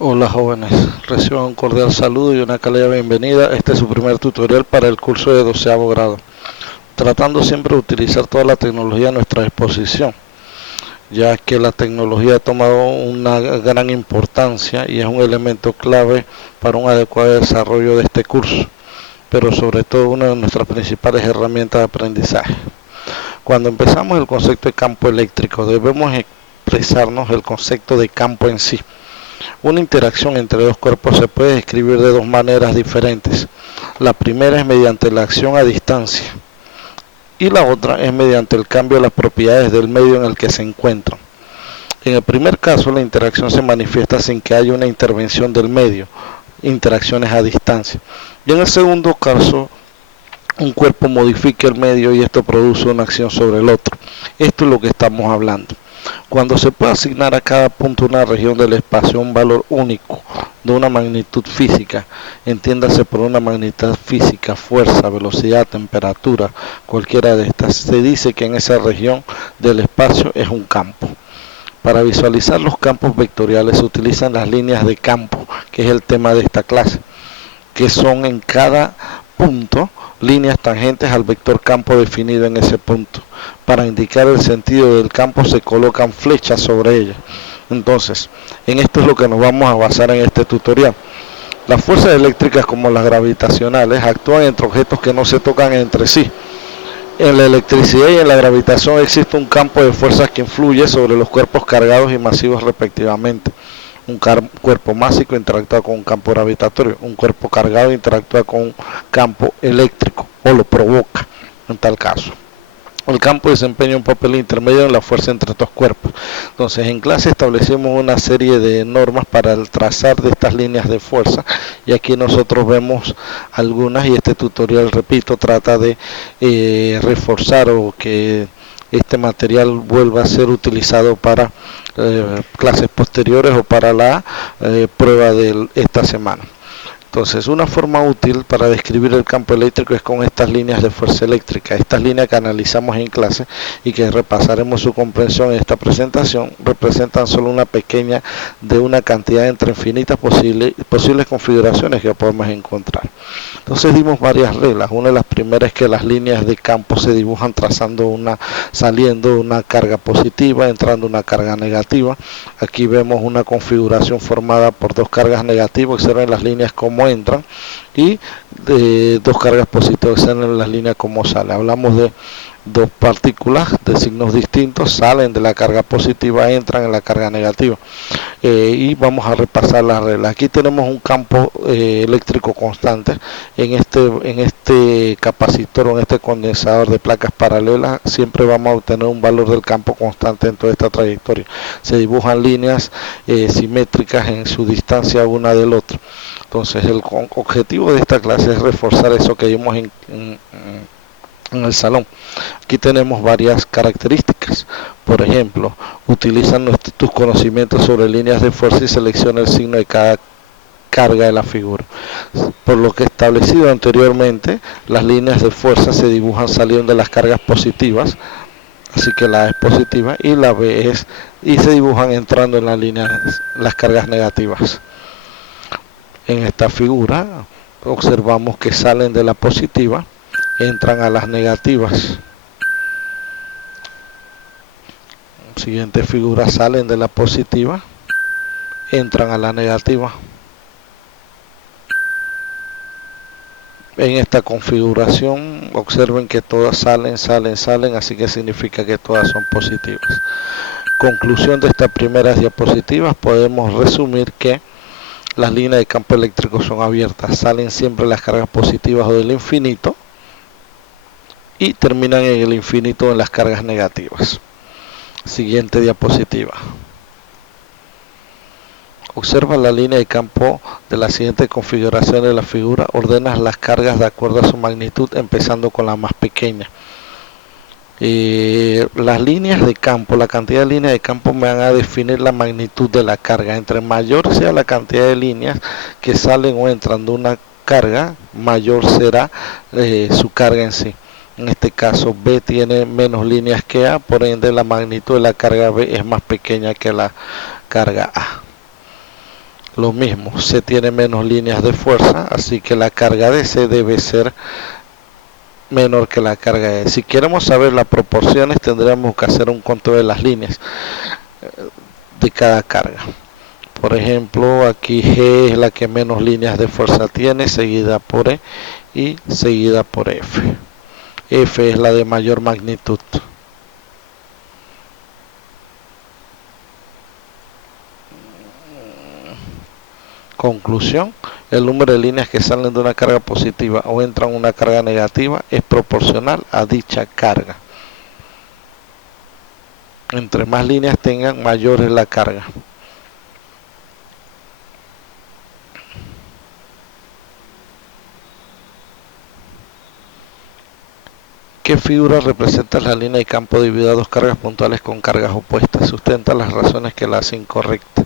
Hola jóvenes, reciban un cordial saludo y una cálida bienvenida. Este es su primer tutorial para el curso de 12º grado, tratando siempre de utilizar toda la tecnología a nuestra disposición, ya que la tecnología ha tomado una gran importancia y es un elemento clave para un adecuado desarrollo de este curso, pero sobre todo una de nuestras principales herramientas de aprendizaje. Cuando empezamos el concepto de campo eléctrico, debemos expresarnos el concepto de campo en sí. Una interacción entre dos cuerpos se puede describir de dos maneras diferentes. La primera es mediante la acción a distancia y la otra es mediante el cambio de las propiedades del medio en el que se encuentran. En el primer caso, la interacción se manifiesta sin que haya una intervención del medio, interacciones a distancia. Y en el segundo caso, un cuerpo modifica el medio y esto produce una acción sobre el otro. Esto es lo que estamos hablando. Cuando se puede asignar a cada punto una región del espacio un valor único de una magnitud física, entiéndase por una magnitud física, fuerza, velocidad, temperatura, cualquiera de estas, se dice que en esa región del espacio es un campo. Para visualizar los campos vectoriales se utilizan las líneas de campo, que es el tema de esta clase, que son en cada punto líneas tangentes al vector campo definido en ese punto. Para indicar el sentido del campo se colocan flechas sobre ella. Entonces, en esto es lo que nos vamos a basar en este tutorial. Las fuerzas eléctricas como las gravitacionales actúan entre objetos que no se tocan entre sí. En la electricidad y en la gravitación existe un campo de fuerzas que influye sobre los cuerpos cargados y masivos respectivamente. Un cuerpo másico interactúa con un campo gravitatorio, un cuerpo cargado interactúa con un campo eléctrico o lo provoca en tal caso. El campo desempeña un papel intermedio en la fuerza entre estos cuerpos. Entonces, en clase establecimos una serie de normas para el trazar de estas líneas de fuerza y aquí nosotros vemos algunas y este tutorial, repito, trata de reforzar o que este material vuelva a ser utilizado para clases posteriores o para la prueba de esta semana. Entonces, una forma útil para describir el campo eléctrico es con estas líneas de fuerza eléctrica. Estas líneas que analizamos en clase y que repasaremos su comprensión en esta presentación representan solo una pequeña de una cantidad entre infinitas posibles configuraciones que podemos encontrar. Entonces dimos varias reglas. Una de las primeras es que las líneas de campo se dibujan saliendo una carga positiva, entrando una carga negativa. Aquí vemos una configuración formada por dos cargas negativas, observen las líneas como entran, y dos cargas positivas, observen las líneas como salen. Hablamos de dos partículas de signos distintos, salen de la carga positiva, entran en la carga negativa. Y vamos a repasar las reglas. Aquí tenemos un campo eléctrico constante. En este capacitor o en este condensador de placas paralelas siempre vamos a obtener un valor del campo constante en toda esta trayectoria. Se dibujan líneas simétricas en su distancia una del otro. Entonces el objetivo de esta clase es reforzar eso que vimos en el salón. Aquí tenemos varias características. Por ejemplo, utiliza tus conocimientos sobre líneas de fuerza y selecciona el signo de cada carga de la figura. Por lo que establecido anteriormente, las líneas de fuerza se dibujan saliendo de las cargas positivas, así que la A es positiva y la B es, y se dibujan entrando en las cargas negativas. En esta figura observamos que salen de la positiva, entran a las negativas. Siguiente figura, salen de la positiva, entran a la negativa. En esta configuración observen que todas salen, así que significa que todas son positivas. Conclusión de estas primeras diapositivas, podemos resumir que las líneas de campo eléctrico son abiertas, salen siempre las cargas positivas o del infinito y terminan en el infinito en las cargas negativas. Siguiente diapositiva. Observa la línea de campo de la siguiente configuración de la figura. Ordenas las cargas de acuerdo a su magnitud, empezando con la más pequeña. Las líneas de campo, la cantidad de líneas de campo me van a definir la magnitud de la carga. Entre mayor sea la cantidad de líneas que salen o entran de una carga, mayor será su carga en sí. En este caso B tiene menos líneas que A, por ende la magnitud de la carga B es más pequeña que la carga A. Lo mismo, C tiene menos líneas de fuerza, así que la carga de C debe ser menor que la carga de E. Si queremos saber las proporciones, tendríamos que hacer un conteo de las líneas de cada carga. Por ejemplo, aquí G es la que menos líneas de fuerza tiene, seguida por E y seguida por F. F es la de mayor magnitud. Conclusión, el número de líneas que salen de una carga positiva o entran en una carga negativa es proporcional a dicha carga. Entre más líneas tengan, mayor es la carga. ¿Qué figura representa la línea de campo dividida a dos cargas puntuales con cargas opuestas? Sustenta las razones que la hacen incorrecta.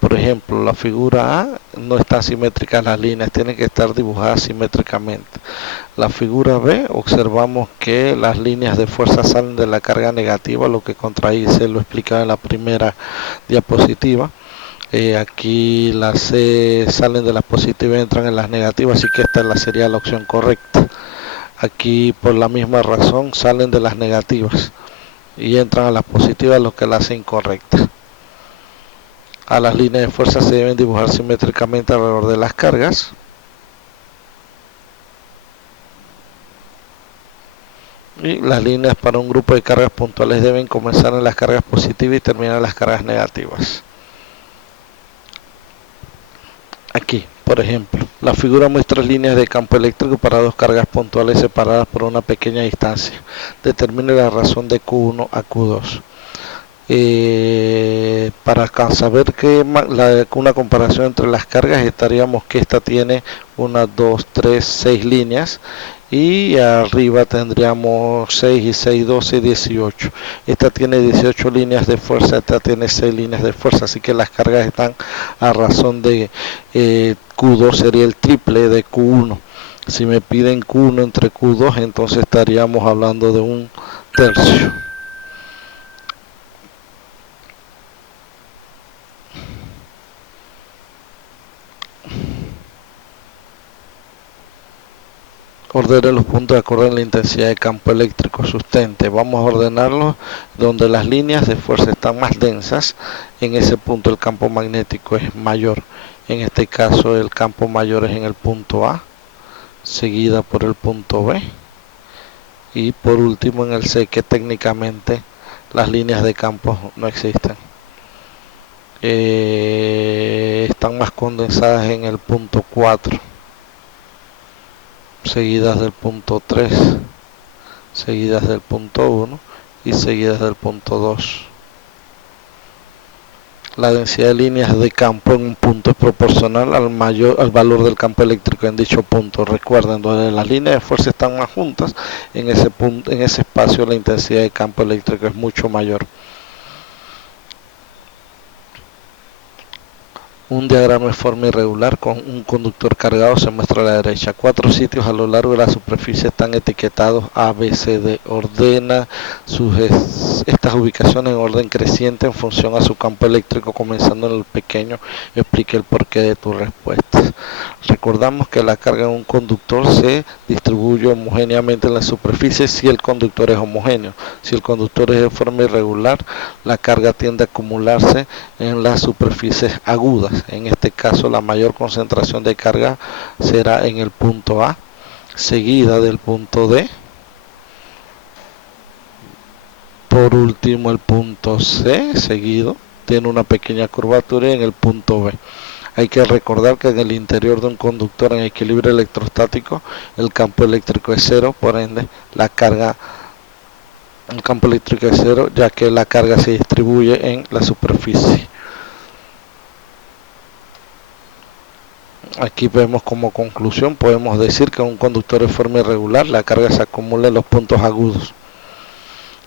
Por ejemplo, la figura A no está simétrica las líneas, tienen que estar dibujadas simétricamente. La figura B, observamos que las líneas de fuerza salen de la carga negativa, lo que contradice lo explicaba en la primera diapositiva. Aquí las C salen de las positivas y entran en las negativas, así que esta sería la opción correcta. Aquí por la misma razón salen de las negativas y entran a las positivas, lo que la hace incorrecta. A las líneas de fuerza se deben dibujar simétricamente alrededor de las cargas. Y las líneas para un grupo de cargas puntuales deben comenzar en las cargas positivas y terminar en las cargas negativas. Aquí, por ejemplo, la figura muestra líneas de campo eléctrico para dos cargas puntuales separadas por una pequeña distancia. Determine la razón de Q1 a Q2. Para saber que una comparación entre las cargas, estaríamos que esta tiene 1, 2, 3, 6 líneas y arriba tendríamos 6 y 6, 12, 18. Esta tiene 18 líneas de fuerza, esta tiene 6 líneas de fuerza, así que las cargas están a razón de Q2 sería el triple de Q1. Si me piden Q1 entre Q2, entonces estaríamos hablando de un tercio. Ordene los puntos de acuerdo a la intensidad de campo eléctrico sustente. Vamos a ordenarlos donde las líneas de fuerza están más densas. En ese punto el campo magnético es mayor. En este caso el campo mayor es en el punto A, seguida por el punto B y por último en el C, que técnicamente las líneas de campo no existen. Están más condensadas en el punto 4, seguidas del punto 3, seguidas del punto 1 y seguidas del punto 2. La densidad de líneas de campo en un punto es proporcional al valor del campo eléctrico en dicho punto. Recuerden, donde las líneas de fuerza están más juntas, en ese espacio la intensidad de campo eléctrico es mucho mayor. Un diagrama de forma irregular con un conductor cargado se muestra a la derecha. 4 sitios a lo largo de la superficie están etiquetados A, B, C, D. Ordena estas ubicaciones en orden creciente en función a su campo eléctrico, comenzando en el pequeño. Explique el porqué de tu respuesta. Recordamos que la carga en un conductor se distribuye homogéneamente en la superficie si el conductor es homogéneo. Si el conductor es de forma irregular, la carga tiende a acumularse en las superficies agudas. En este caso, la mayor concentración de carga será en el punto A, seguida del punto D. Por último, el punto C, seguido, tiene una pequeña curvatura en el punto B. Hay que recordar que en el interior de un conductor en equilibrio electrostático, el campo eléctrico es cero, por ende, el campo eléctrico es cero, ya que la carga se distribuye en la superficie. Aquí vemos como conclusión, podemos decir que un conductor de forma irregular, la carga se acumula en los puntos agudos.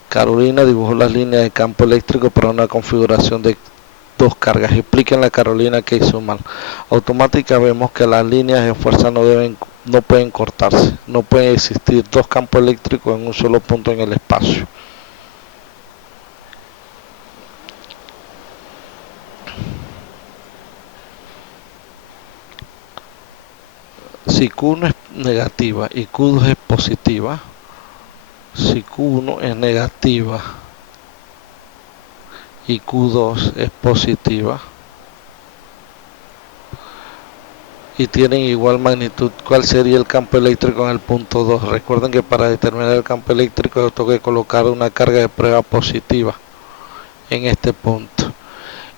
Carolina dibujó las líneas de campo eléctrico para una configuración de dos cargas. Expliquen a Carolina que hizo mal. Automática vemos que las líneas de fuerza no pueden cortarse. No pueden existir dos campos eléctricos en un solo punto en el espacio. Si Q1 es negativa y Q2 es positiva, si Q1 es negativa y Q2 es positiva y tienen igual magnitud, ¿cuál sería el campo eléctrico en el punto 2? Recuerden que para determinar el campo eléctrico yo tengo que colocar una carga de prueba positiva en este punto.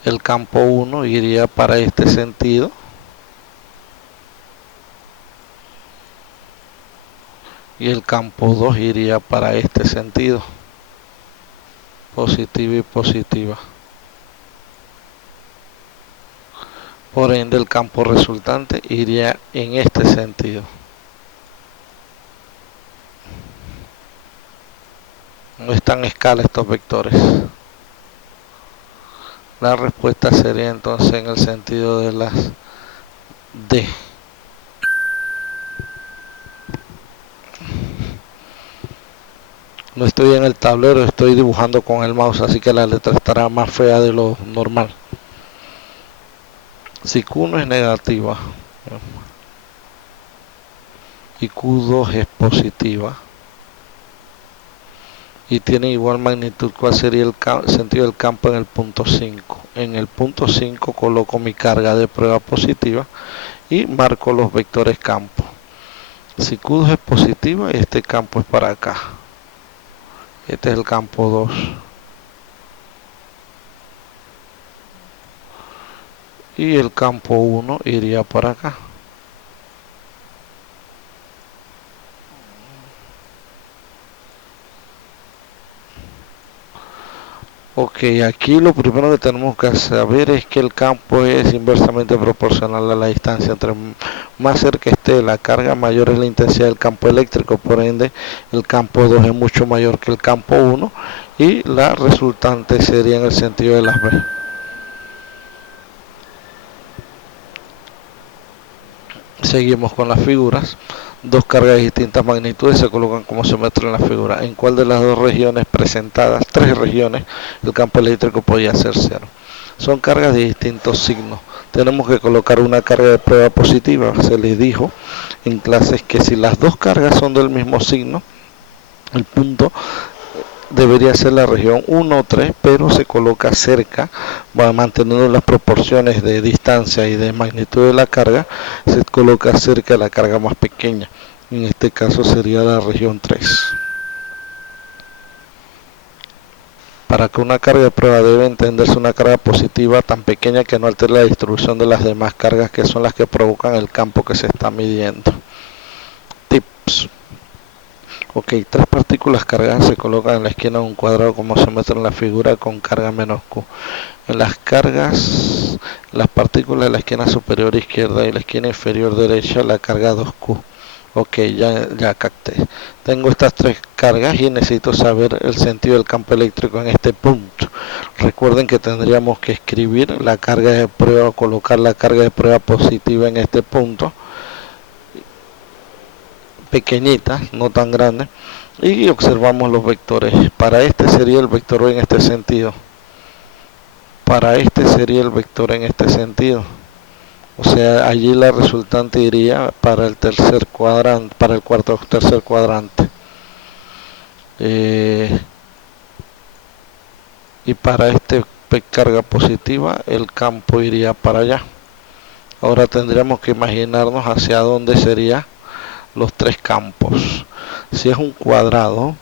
El campo 1 iría para este sentido y el campo 2 iría para este sentido, positiva y positiva. Por ende el campo resultante iría en este sentido. No están en escala estos vectores. La respuesta sería entonces en el sentido de las D. No estoy en el tablero, estoy dibujando con el mouse, así que la letra estará más fea de lo normal. Si Q1 es negativa y Q2 es positiva y tiene igual magnitud, ¿cuál sería el sentido del campo en el punto 5? En el punto 5 coloco mi carga de prueba positiva y marco los vectores campo. Si Q2 es positiva, este campo es para acá. Este es el campo 2. Y el campo 1 iría para acá. Ok, aquí lo primero que tenemos que saber es que el campo es inversamente proporcional a la distancia. Entre más cerca esté la carga, mayor es la intensidad del campo eléctrico. Por ende, el campo 2 es mucho mayor que el campo 1 y la resultante sería en el sentido de las B. Seguimos con las figuras. Dos cargas de distintas magnitudes se colocan como se muestra en la figura. ¿En cuál de las dos regiones presentadas, tres regiones, el campo eléctrico podía ser cero? Son cargas de distintos signos. Tenemos que colocar una carga de prueba positiva. Se les dijo en clases que si las dos cargas son del mismo signo, el punto debería ser la región 1 o 3, pero se coloca cerca, va manteniendo las proporciones de distancia y de magnitud de la carga, se coloca cerca de la carga más pequeña. En este caso sería la región 3. Para que una carga de prueba debe entenderse una carga positiva tan pequeña que no altere la distribución de las demás cargas, que son las que provocan el campo que se está midiendo. Tips. Ok, tres partículas cargadas se colocan en la esquina de un cuadrado como se muestra en la figura con carga menos Q. En las cargas, las partículas de la esquina superior izquierda y la esquina inferior derecha, la carga 2Q. Ok, ya capté. Tengo estas tres cargas y necesito saber el sentido del campo eléctrico en este punto. Recuerden que tendríamos que escribir la carga de prueba, colocar la carga de prueba positiva en este punto, pequeñita, no tan grande, y observamos los vectores. Para este sería el vector en este sentido. Para este sería el vector en este sentido. O sea, allí la resultante iría para el tercer cuadrante, para el cuarto o tercer cuadrante. Y para este carga positiva, el campo iría para allá. Ahora tendríamos que imaginarnos hacia dónde serían los tres campos. Si es un cuadrado,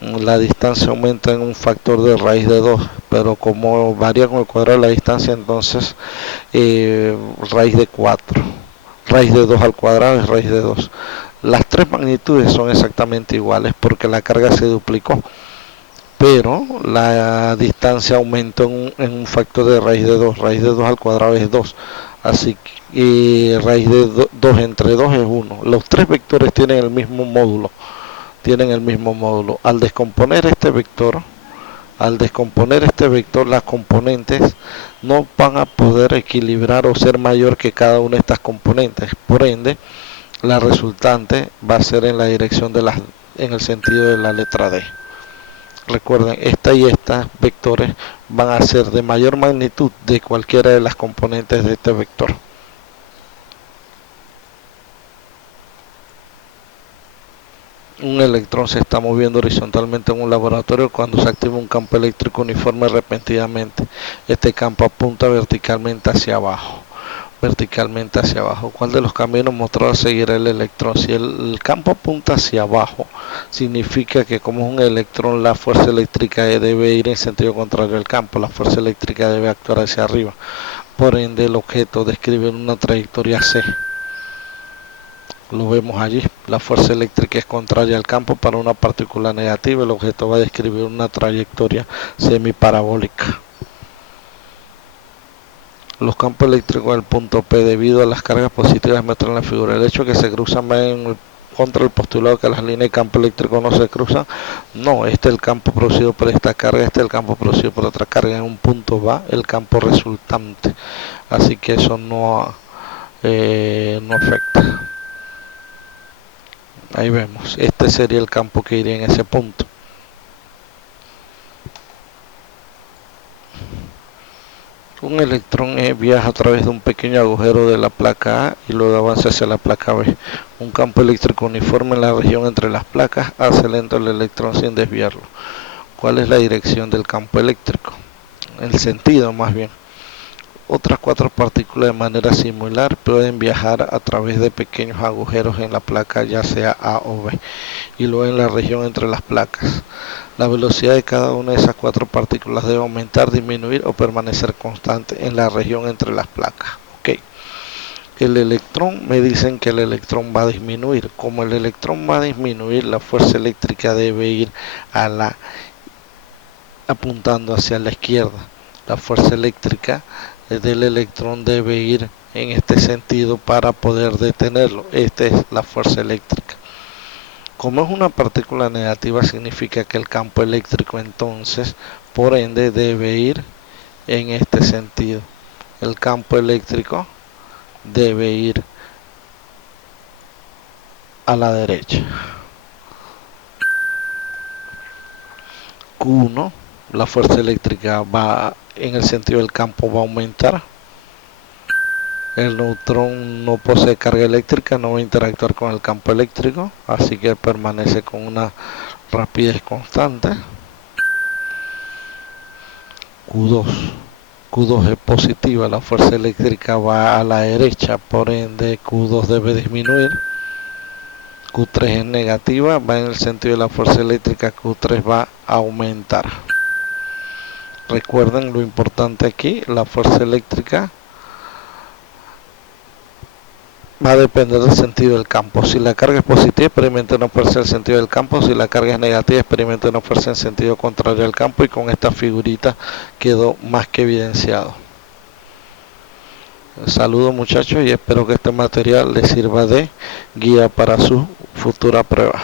la distancia aumenta en un factor de raíz de 2, pero como varía con el cuadrado de la distancia, entonces raíz de 4. Raíz de 2 al cuadrado es raíz de 2. Las tres magnitudes son exactamente iguales porque la carga se duplicó, pero la distancia aumentó en un factor de raíz de 2. Raíz de 2 al cuadrado es 2. Así que raíz de 2 entre 2 es 1. Los tres vectores tienen el mismo módulo. Al descomponer este vector, las componentes no van a poder equilibrar o ser mayor que cada una de estas componentes. Por ende, la resultante va a ser en la dirección de en el sentido de la letra D. Recuerden, esta y estas vectores van a ser de mayor magnitud de cualquiera de las componentes de este vector. Un electrón se está moviendo horizontalmente en un laboratorio cuando se activa un campo eléctrico uniforme repentinamente. Este campo apunta verticalmente hacia abajo. Verticalmente hacia abajo. ¿Cuál de los caminos mostrados seguirá el electrón? Si el campo apunta hacia abajo, significa que como es un electrón, la fuerza eléctrica debe ir en sentido contrario al campo. La fuerza eléctrica debe actuar hacia arriba. Por ende, el objeto describe una trayectoria C. Lo vemos allí. La fuerza eléctrica es contraria al campo para una partícula negativa. El objeto va a describir una trayectoria semiparabólica. Los campos eléctricos del punto P debido a las cargas positivas muestran la figura. El hecho de que se cruzan va contra el postulado que las líneas de campo eléctrico no se cruzan. No, este es el campo producido por esta carga, este es el campo producido por otra carga. En un punto va el campo resultante. Así que eso no afecta. Ahí vemos, este sería el campo que iría en ese punto. Un electrón viaja a través de un pequeño agujero de la placa A y luego avanza hacia la placa B. Un campo eléctrico uniforme en la región entre las placas hace lento el electrón sin desviarlo. ¿Cuál es la dirección del campo eléctrico? El sentido, más bien. Otras cuatro partículas de manera similar pueden viajar a través de pequeños agujeros en la placa, ya sea A o B, y luego en la región entre las placas. La velocidad de cada una de esas cuatro partículas debe aumentar, disminuir o permanecer constante en la región entre las placas. Okay. El electrón, me dicen que el electrón va a disminuir. Como el electrón va a disminuir, la fuerza eléctrica debe ir apuntando hacia la izquierda. La fuerza eléctrica del electrón debe ir en este sentido para poder detenerlo. Esta es la fuerza eléctrica. Como es una partícula negativa, significa que el campo eléctrico entonces, por ende, debe ir en este sentido. El campo eléctrico debe ir a la derecha. Q1, la fuerza eléctrica va en el sentido del campo, va a aumentar. El neutrón no posee carga eléctrica, no va a interactuar con el campo eléctrico, así que permanece con una rapidez constante. Q2. Q2 es positiva, la fuerza eléctrica va a la derecha, por ende Q2 debe disminuir. Q3 es negativa, va en el sentido de la fuerza eléctrica, Q3 va a aumentar. Recuerden lo importante aquí, la fuerza eléctrica va a depender del sentido del campo. Si la carga es positiva, experimenta una fuerza en el sentido del campo. Si la carga es negativa, experimenta una fuerza en sentido contrario al campo. Y con esta figurita quedó más que evidenciado. Saludos muchachos y espero que este material les sirva de guía para su futura prueba.